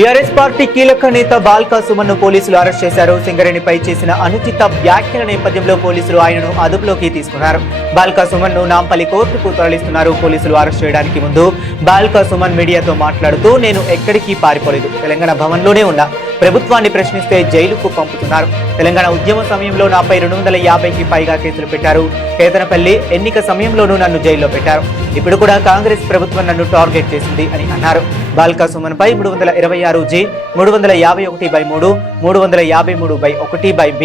BRS party కీలక నేత బాల్కా సుమన్ ను పోలీసులు అరెస్ట్ చేశారు. సింగరేణిపై చేసిన అనుచిత వ్యాఖ్యల నేపథ్యంలో పోలీసులు ఆయనను అదుపులోకి తీసుకున్నారు. బాల్కా సుమన్ ను నాంపల్లి కోర్టుకు తరలిస్తున్నారు. పోలీసులు అరెస్ట్ చేయడానికి ముందు బాల్కా సుమన్ మీడియాతో మాట్లాడుతూ, నేను ఎక్కడికి పారిపోలేదు, తెలంగాణ భవన్లోనే ఉన్నా. ప్రభుత్వాన్ని ప్రశ్నిస్తే జైలుకు పంపుతున్నారు. తెలంగాణ ఉద్యమ సమయంలో నాపై 250కి పైగా కేసులు పెట్టారు. కేతనపల్లి ఎన్నిక సమయంలోనూ నన్ను జైల్లో పెట్టారు. ఇప్పుడు కూడా కాంగ్రెస్ ప్రభుత్వం నన్ను టార్గెట్ చేసింది అని అన్నారు. బాల్కా సుమన్ పై 356G, 351/3, 353/1/B,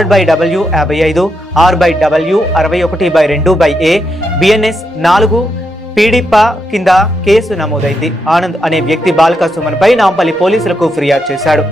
R/W 55, R/W 61/2/A, BNS 4 పీడిపా కింద కేసు నమోదైంది. ఆనంద్ అనే వ్యక్తి బాల్కా సుమన్ పై నాంపల్లి పోలీసులకు ఫిర్యాదు చేశాడు.